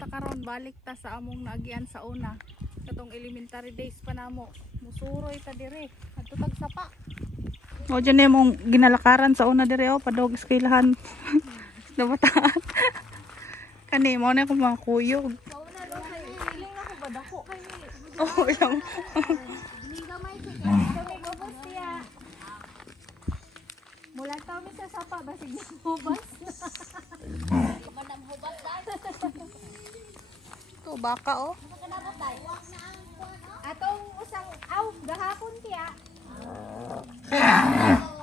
Ta karon balik ta sa among naagian sa una. Katong elementary days pa namo. Musuroy ta dire. Adto tag sapa. O dyan na mong ginalakaran sa una dire o padog eskwelahan. Nabataan. Kani mo na akong mga kuyog. Sa una lo kay feeling ako ba dako kay ni. Oh, ilang. Ni gamay ko kay gobos siya. Mula taw mi sa sapa basig hubas. Manam hubas dai. To baka oh. Kanabot dai. Atong usang aw gahapon tiya.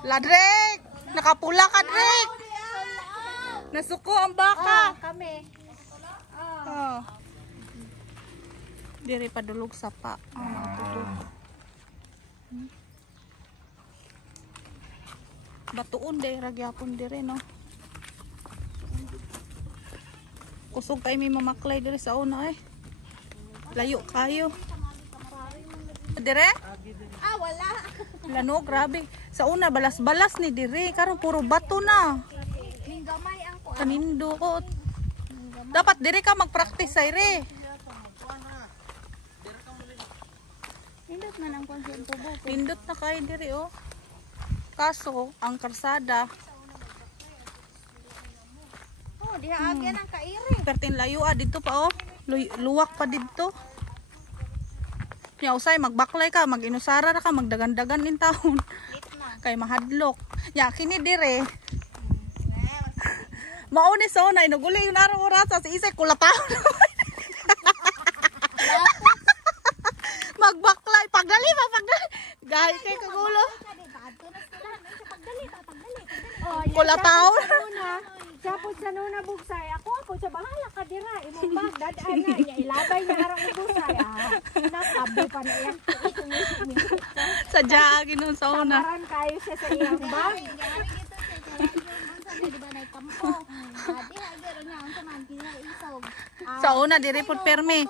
Ladrek! Nakapula ka, Drek! Nasuko ang baka. Kami. Oh. Diri padulog sapa. Mga tuto. Batuon day ragyapon dire no. Kusog kay may mamaklay dire sa una eh. Layo kayo. Dire? Ah, wala. Lano, grabe. Sa una balas-balas ni dire karon puro bato na. Ning gamay ang ko. Kanindot. Dapat dire ka mag-practice sa ire. Nindot man ang konsyeng tubo. Nindot na kayo dire oh. Kaso ang karsada Diha agyan ang kairi. pertin layo dito pa oh. Luwak pa dito. Nya usay magbaklay ka, mag-inusara ra ka, magdagan-dagan in taon. Kay mahadlok. Ya kini dire. Mauni sa una inuguli yung narong orasa sa isay kulataon. Magbaklay pagdali. Gahit kay kagulo. Kulataon. Sapod sa nuna bugsay. Ako po sa bahala ka dira. Imong bag dadaan na niya. Ilabay niya arang bugsay. Nakabi pa na yan. Sadya ginon sa una. Samaran kayo siya sa iyang bag. Sa una diri pud permi.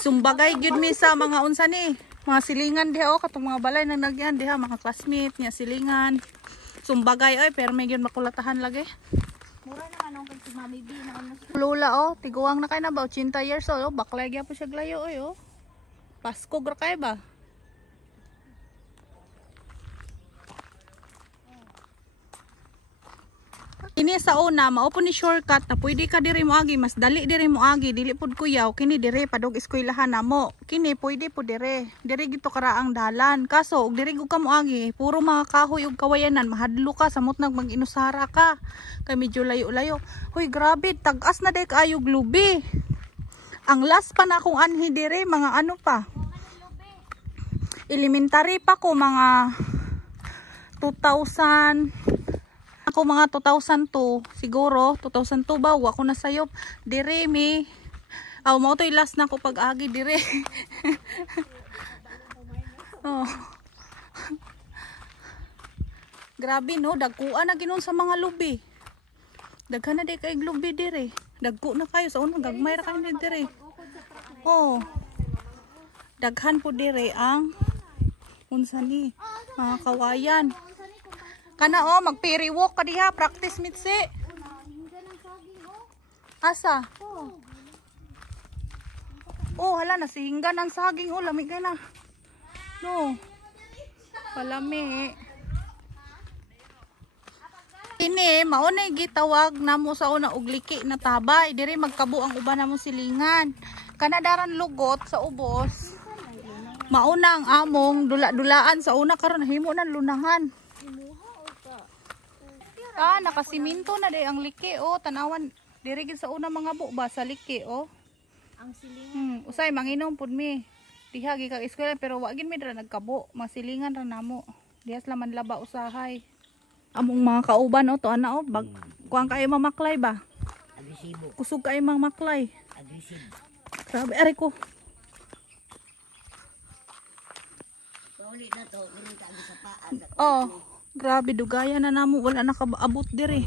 Sumbagay gyud mi sa mga unsa ni, mga silingan diha o katong mga balay nang nagyan diha mga classmate niya silingan. Sumbagay oy permi gyud makulatahan lagi. Mura naman ang si Mami B na ano. Lula oh, tiguang na kay na ba 80 years old oh, baklay gyud po siya glayo oy oh. Pasko gra kay ba? Kini sa una mao po ni shortcut na pwede ka diri mo agi, mas dali diri mo agi, dili pud kuyaw kini diri padog eskwelahan namo. Kini pwede po diri gito karaang dalan. Kaso og diri gud ka mo agi, puro mga kahoy ug kawayanan, mahadlo ka samot nag mag-inusara ka. Kay medyo layo-layo. Hoy grabe, tag-as na day kaayo glubi. Ang last pa na akong anhi diri mga ano pa. Elementary pa ko mga 2000 ako mga 2002 siguro 2002 ba ako na sayop dire mi mo to last na ko pag-agi dire. Oh. Grabe no, dagkuan na ginon sa mga lubi. Daghan na day kay lubi dire. Dagko na kayo sa unang gagmay ra kayo dire. Oh. Daghan po dire ang unsa ni mga kawayan. Kana oh, magpiriwok ka diha, practice mitsi. Asa? Oh, hala nasihinggan ang saging oh, lamig na. No. Palami. Ini mao na gitawag namo sa una og liki na tabay, diri magkabo ang uban namo silingan. Kana daran lugot sa ubos. Mauna ang among dula-dulaan sa una karon himo na lunahan. Nakasiminto na day ang liki oh, tanawan diri gid sa una mga ba sa liki oh. Ang silingan. Usay manginom pud mi. Diha gi kag eskwela pero wa gid mi dira nagkabo, masilingan ra namo. Dihas laman laba usahay. Among mga kauban oh, to ana oh, kuang kay mamaklay ba? Agresibo. Kusog kay mamaklay. Agresibo. Grabe ari ko. Pauli na to, dili ka sa paan. Oh. Grabe dugaya na namo, wala nakaabot diri.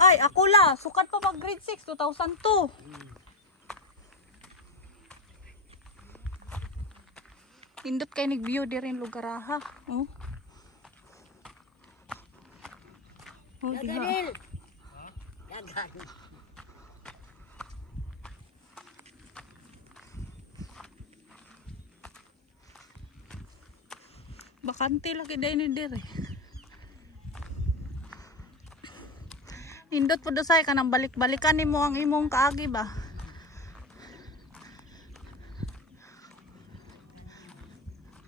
Ay, ako la, sukat pa mag grade 6 2002. Indot kay nag-view diri in lugar ha. Oh. Oh, diha. Bakante lagi dahil ni dire. Nindot po dosay ka nang balik-balikan ni mo ang imong kaagi ba?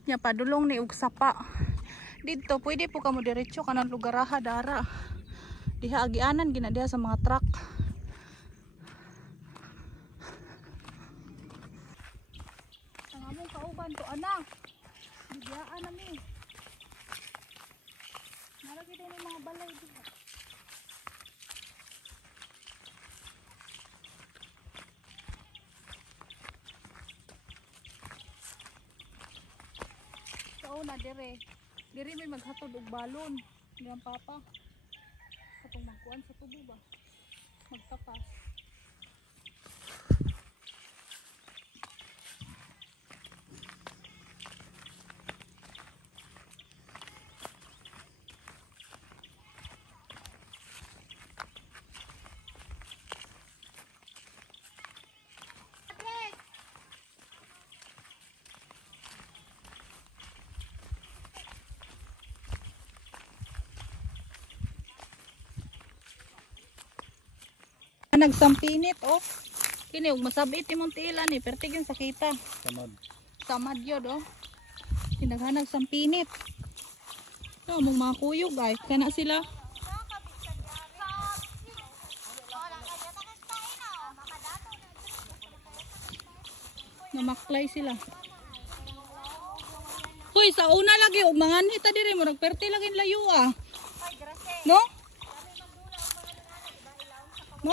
Nya padulong ni og sapa. Dito pwede po kamo diretso kanang lugaraha dara. Diha agianan gina diha sa mga truck. Ang among kauban to anak. Bigyan nami. Nalagi din yung mga balay dito. Na dire may maghatod og balon diyan papa katong magkuan sa tubo ba magtapas. Nagsampinit oh. Kini og masabit imong tiila ni pertigin sakita. Samad yod oh. Kinaghanag sampinit. No mong mga kuyog guys, kana sila. Namaklay sila. Hoy, sa una lagi og manganhita diri mo nagperti lagi layo ah. No? No?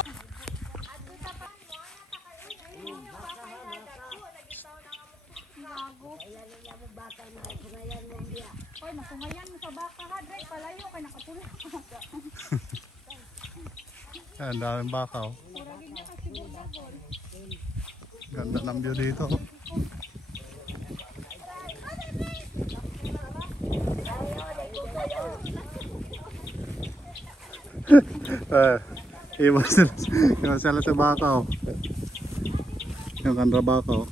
Oy, nakungayan mo sa baka ha, Dre, palayo kay nakapula. Ang daming baka oh. Ganda ng view dito. Iwan sila sa baka oh. Yung kandra baka oh.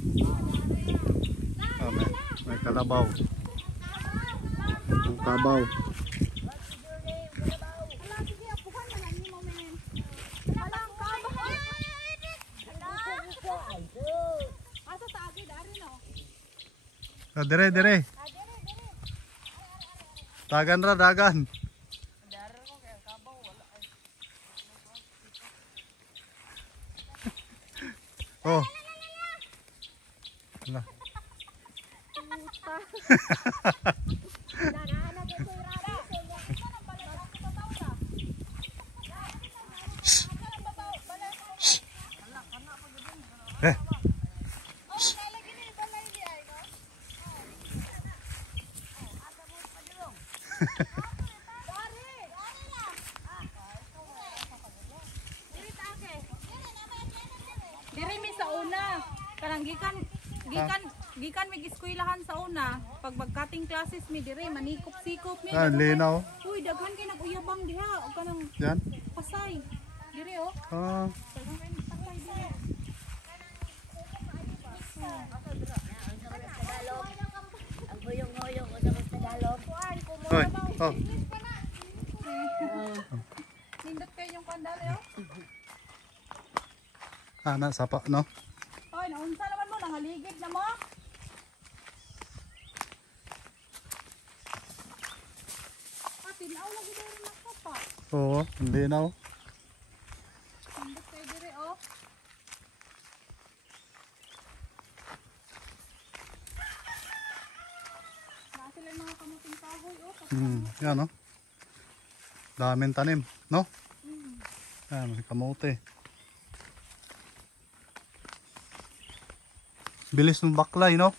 May kalabaw. Ang kabaw. Dire. Dagan ra, dagan. Oh. Ala. Diri mi sa una, kanang gikan mig eskwelahan sa una, pag magkating classes mi diri manikop-sikop mi. Linaw. Uy, daghan kay nag-uyabang diha o kanang Yan. pasay. Diri oh. Ah. Daghan kay pasay diri. Ang huyong-huyong ko sa Tagalog. Hoy. Oh. Nindot kay yung kandale oh. Ana sapa no. Hoy, naunsa naman mo nangaligid na mo? Tinaw lagi diri na sapa. Oo, linaw. Nindot kay diri oh. Na sila yung mga kamuting kahoy oh. Yan no. Daming tanim, no? Yan, may kamote. Bilis ng baklay, no?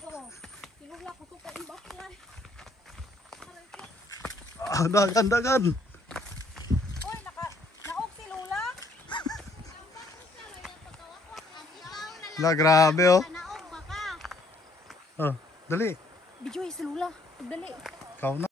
Oo. Tinugla ko suka yung baklay. Ah, dagan. Uy, naog si Lola. La, grabe, oh. Naog baka. Oh, dali. Bijoy si Lola. Dali. Ikaw na.